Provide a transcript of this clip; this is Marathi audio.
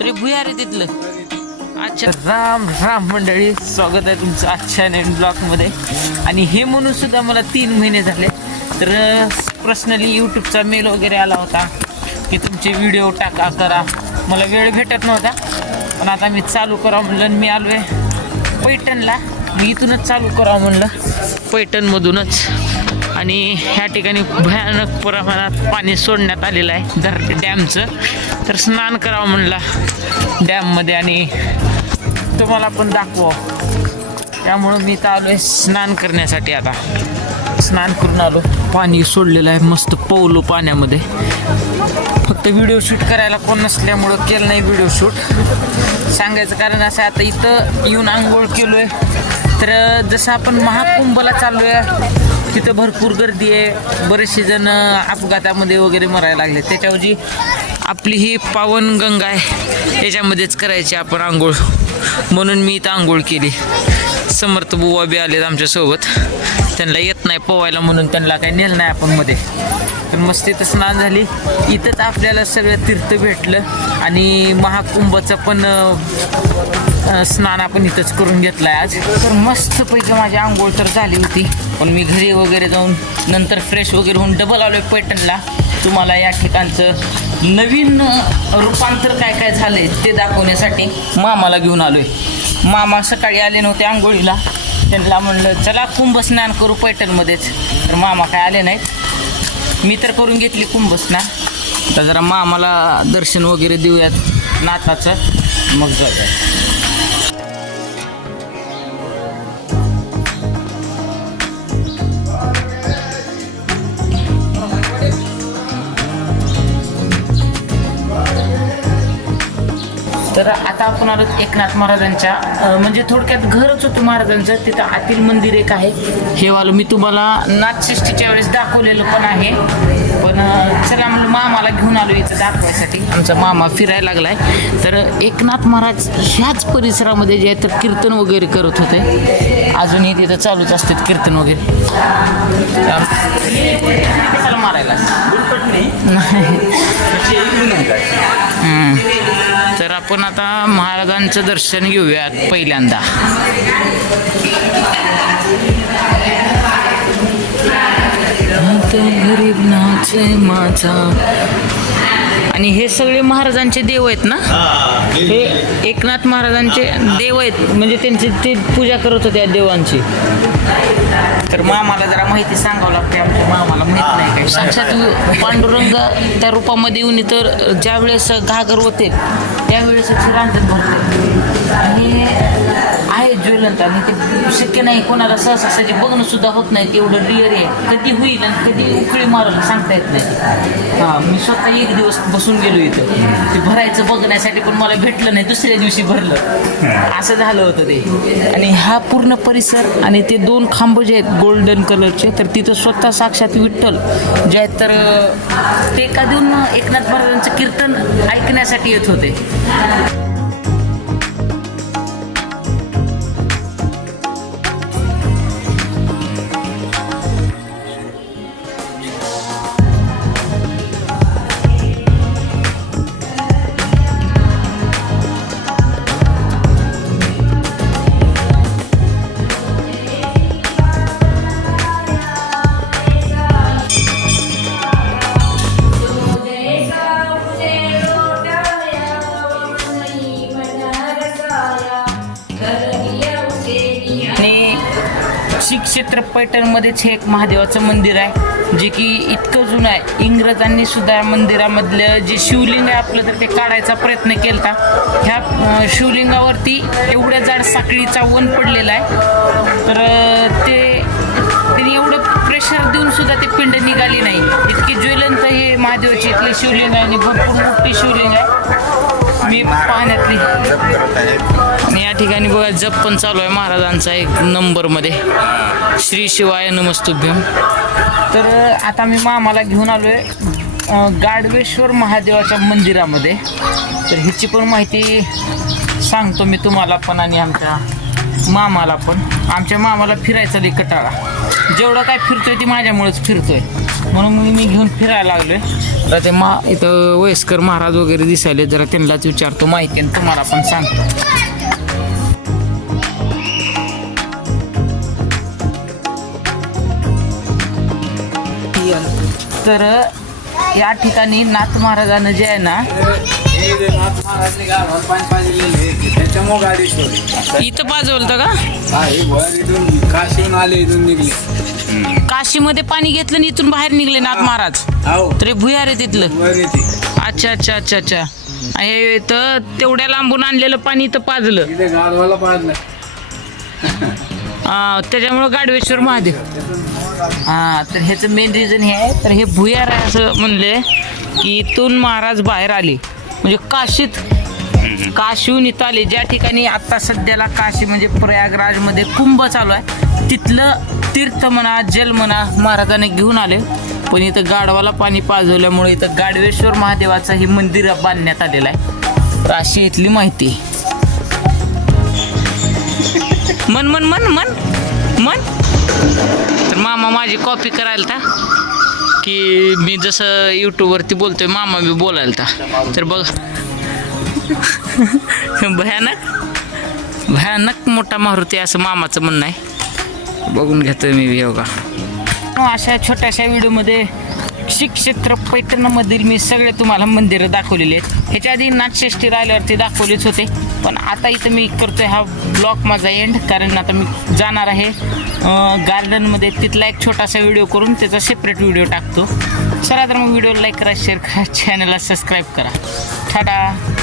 तरी भुयार तिथलं. अच्छा. राम राम मंडळी स्वागत आहे तुमचं आजच्या नवीन ब्लॉगमध्ये. आणि हे म्हणून सुद्धा मला तीन महिने झाले. तर पर्सनली यूट्यूबचा मेल वगैरे आला होता की तुमचे व्हिडिओ टाका करा मला वेळ भेटत नव्हता पण आता मी चालू करा म्हणलं मी आलो आहे पैठणला. मी इथूनच चालू करावं म्हणलं पैठणमधूनच. आणि ह्या ठिकाणी भयानक प्रमाणात पाणी सोडण्यात आलेलं आहे. धर डॅमचं. तर स्नान करावं म्हणला डॅममध्ये आणि तुम्हाला पण दाखवावं. त्यामुळं मी तर आलो आहे स्नान करण्यासाठी आता. स्नान करून आलो. पाणी सोडलेलं आहे मस्त पवलो पाण्यामध्ये. फक्त व्हिडिओ शूट करायला कोण नसल्यामुळं केलं नाही व्हिडिओ शूट. सांगायचं कारण असं आता इथं येऊन आंघोळ केलो आहे तर जसं आपण महाकुंभला चाललो आहे तिथं भरपूर गर्दी आहे. बरेचसे जण अपघातामध्ये वगैरे मरायला लागले. त्याच्याऐवजी आपली ही पावन गंगा आहे. त्याच्यामध्येच करायची आपण आंघोळ. म्हणून मी इथं आंघोळ केली. समर्थ बुवा बी आलेत आमच्यासोबत. त्यांना येत नाही पोवायला म्हणून त्यांना काही नेलं नाही आपण मध्ये. तर मस्त तिथं स्नान झाली. इथंच आपल्याला सगळं तीर्थ भेटलं आणि महाकुंभचं पण स्नान आपण इथंच करून घेतलं आहे आज. तर मस्तपैकी माझी आंघोळ तर झाली होती. पण मी घरी वगैरे जाऊन नंतर फ्रेश वगैरे होऊन डबल आलो आहे पैठणला. तुम्हाला या ठिकाणचं नवीन रूपांतर काय काय झालंय ते दाखवण्यासाठी मामाला घेऊन आलोय. मामा सकाळी आले नव्हते आंघोळीला. त्यांना म्हणलं चला कुंभ स्नान करू पैठणमध्येच. तर मामा काय आले नाहीत. मी तर करून घेतली कुंभ स्नान जरा मामाला दर्शन वगैरे देऊयात नाथाचं. मग जाऊया आता आपण आलो एकनाथ महाराजांच्या म्हणजे थोडक्यात घरच होतं महाराजांचं तिथं आतील मंदिर एक आहे. हे वालं मी तुम्हाला नाथषष्टीच्या वेळेस दाखवलेलं पण आहे. पण चला म्हणलं मामाला घेऊन आलो इथं दाखवायसाठी. आमचा मामा फिरायला लागलाय. तर एकनाथ महाराज ह्याच परिसरामध्ये जे आहे तर कीर्तन वगैरे करत होते. अजूनही तिथं चालूच असतात कीर्तन वगैरे. मारायला. नाही. तर आपण आता महाराजांचं दर्शन घेऊयात पहिल्यांदा. गरीब नाचे माझा. आणि हे सगळे महाराजांचे देव आहेत ना? हे. एकनाथ महाराजांचे देव आहेत. म्हणजे त्यांची ते पूजा करत होते देवांची. तर मामाला जरा माहिती सांगावं लागते आमच्या मामाला माहीत नाही काही. साक्षात पांडुरंग त्या रूपामध्ये येऊन तर ज्या वेळेस घागर होते त्यावेळेस रांजण भरते. आणि आहे ज्वलंत आणि ते शक्य नाही कोणाला सहसा सहजी बघणं सुद्धा होत नाही तेवढं रिअर आहे. कधी होईल आणि कधी उकळी मारल सांगता येत नाही. हां मी स्वतः एक दिवस बसून गेलो इथं. ते भरायचं बघण्यासाठी पण मला भेटलं नाही दुसऱ्या दिवशी भरलं. असं झालं होतं ते. आणि हा पूर्ण परिसर आणि ते दोन खांब जे आहेत गोल्डन कलरचे तर तिथं स्वतः साक्षात विठ्ठल जे आहेत तर ते एका देऊन एकनाथ महाराजांचं कीर्तन ऐकण्यासाठी येत होते. नाशिक क्षेत्र पैठणमध्येच हे एक महादेवाचं मंदिर आहे जे की इतकं जुनं आहे. इंग्रजांनी सुद्धा या मंदिरामधलं जे शिवलिंग आहे आपलं तर ते काढायचा प्रयत्न केला ह्या शिवलिंगावरती एवढ्या जाड साखळीचा वन पडलेला आहे. तर ते त्यांनी एवढं प्रेशर देऊन सुद्धा ते पिंड निघाली नाही. इतकी ज्वलंत हे महादेवाची इथले शिवलिंग आहे आणि भरपूर मोठी शिवलिंग आहे. मी पाहण्यातली आणि या ठिकाणी बघा जप पण चालू आहे महाराजांचा एक नंबरमध्ये. श्री शिवाय नमस्तुभ्यम तर आता मी मामाला घेऊन आलोय अं, गाडवेश्वर महादेवाच्या मंदिरामध्ये. तर हिची पण माहिती सांगतो मी तुम्हाला पण आणि आमच्या मामाला पण. आमच्या मामाला फिरायचा लई कटाळा. जेवढं काय फिरतोय ती माझ्यामुळेच फिरतोय. म्हणून मग मी घेऊन फिरायला लागलोय. तर ते मा इथं वयस्कर महाराज वगैरे दिसायले जरा त्यांनाच विचारतो माहिती आणि तुम्हाला पण सांगतो. तर या ठिकाणी नाथ महाराजानं जे आहे ना त्याच्यामुळे गाडी सोडली इथं का? हा हे वर इथून काशीहून आले इथून निघले काशीमध्ये पाणी घेतलं आणि इथून बाहेर निघले नाथ महाराज. हो तरी भुयार आहे तिथलं. वर येते अच्छा अच्छा अच्छा अच्छा. हे तर तेवढ्या लांबून आणलेलं पाणी इथं पाजलं. इथे गाडवाला पाडलं आ, त्याच्यामुळं गाडवेश्वर महादेव. हा तर ह्याचं मेन रिझन हे आहे. तर हे भुयार आहे असं म्हणले की इथून महाराज बाहेर आले. म्हणजे काशीत काशीहून इथं आले. ज्या ठिकाणी आता सध्याला काशी म्हणजे प्रयागराजमध्ये कुंभ चालू आहे तिथलं तीर्थ म्हणा जल म्हणा महाराजाने घेऊन आले. पण इथं गाढवाला पाणी पाजवल्यामुळे इथं गाडवेश्वर महादेवाचं हे मंदिर बांधण्यात आलेलं आहे. तर अशी इथली माहिती. मन मन मन मन मन. तर मामा माझी कॉपी करायला था की मी जसं यूट्यूबवरती बोलतोय मामा बी बोलायला तर बघ. भयानक. भयानक मोठा मारुती असं मामाचं म्हणणं आहे. बघून घेतोय मी योगा अशा छोट्याशा व्हिडिओमध्ये श्री क्षेत्र पैठणमधील मी सगळे तुम्हाला मंदिरं दाखवलेली आहेत. ह्याच्या आधी नाथषष्ठी राहिल्यावरती दाखवलेच होते. पण आता इथं मी करतोय हा ब्लॉक माझा एंड कारण आता मी जाणार आहे. गार्डनमध्ये तिथला एक छोटासा व्हिडिओ करून त्याचा सेपरेट व्हिडिओ टाकतो. चला तर मग व्हिडिओ लाईक करा शेअर करा चॅनलला सबस्क्राईब करा. टाटा!